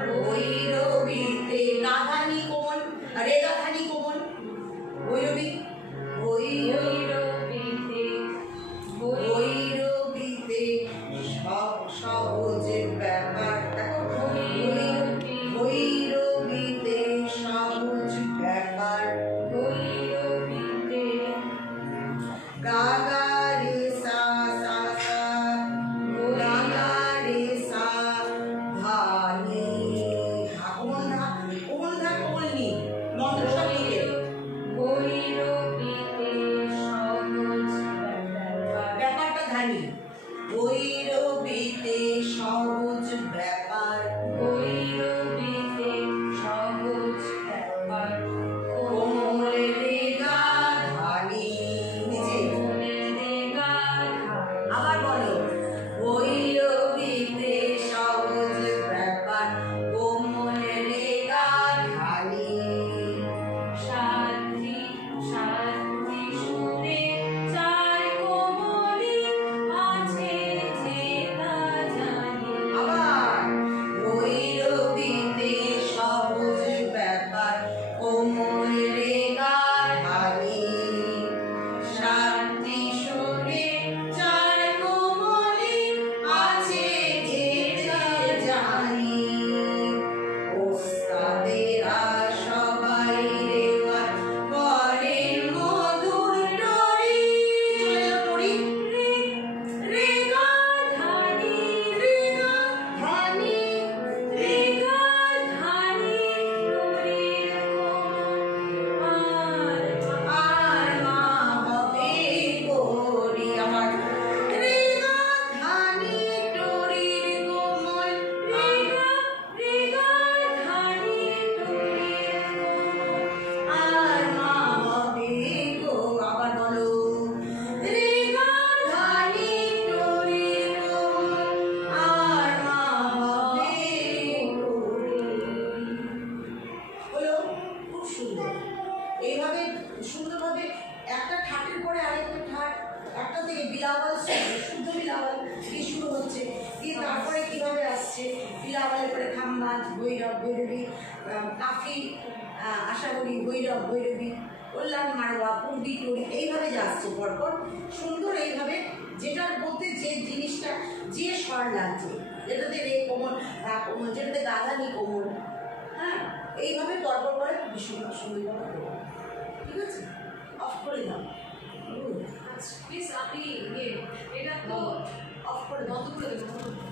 ভৈরবীতে গাধানি কোমল রে গাধানি কোমল ভৈরবী ভৈরবীতে ভৈরবীতে সহজ ব্যাপার দেখো ভৈরবীতে সহজ ব্যাপার ভৈরবীতে গা গা রে সা সা সা গা গা রে সা ধা নি কোমল ধা কোমল নি মন্ত্র সব লিখে ভৈরবীতে সহজ ব্যাপারটা ধানি ভৈরবীতে সহজ ব্যাপার ভৈরবীতে সহজ ব্যাপার কোমলে রে গা ধানি আবার বলো ভৈরবীতে সহজ ব্যাপার কোমলে রে গা ধানি শান্তি শান্তি সুরে চার কোমলে আছে যে তা জানি আবার ভৈরবীতে সহজ ব্যাপার কোমলে রে গা ধানি শান্তি সুরে চার কোমলে আছে যে তা জানি ওস্তাদেরা সবাই রেওয়াজ করেন মধুর টরি চলে যাও টরি রে গা ধানি রে গা ধানি রে গা ধানি টরির কোমল আর মা হবে গরি আমার রে গা ধানি টরির কোমল রে গা ধানি টরির কোমল আর মা হবে গো আবার বলো রে গা ধানি টরির কোমল আর মা হবে হলো খুব সুন্দর এইভাবে সুন্দরভাবে একটা ঠাটের পরে আরেকটা ঠাট একটা থেকে বিলাবাল শুদ্ধ বিলাবাল দিয়ে শুরু হচ্ছে দিয়ে তারপরে কিভাবে আসছে বিলাবালের পরে খাম্বাজ ভৈরব ভৈরবী কাফি আশা করি ভৈরব ভৈরবী কল্যাণ মারোয়া পূর্বী টরি এইভাবে যে আসছে পরপর সুন্দর এইভাবে যেটার মধ্যে যে জিনিসটা যে স্বর লাগছে যেটাতে রে কোমল কোমল যেটাতে গাধানি কোমল হ্যাঁ এইভাবে পরপর করে ভীষণ সুন্দরভাবে করবো ঠিক আছে অফ করে দাও প্লিজ আপনি এটা তো অফ করে বন্ধ করে দেবেন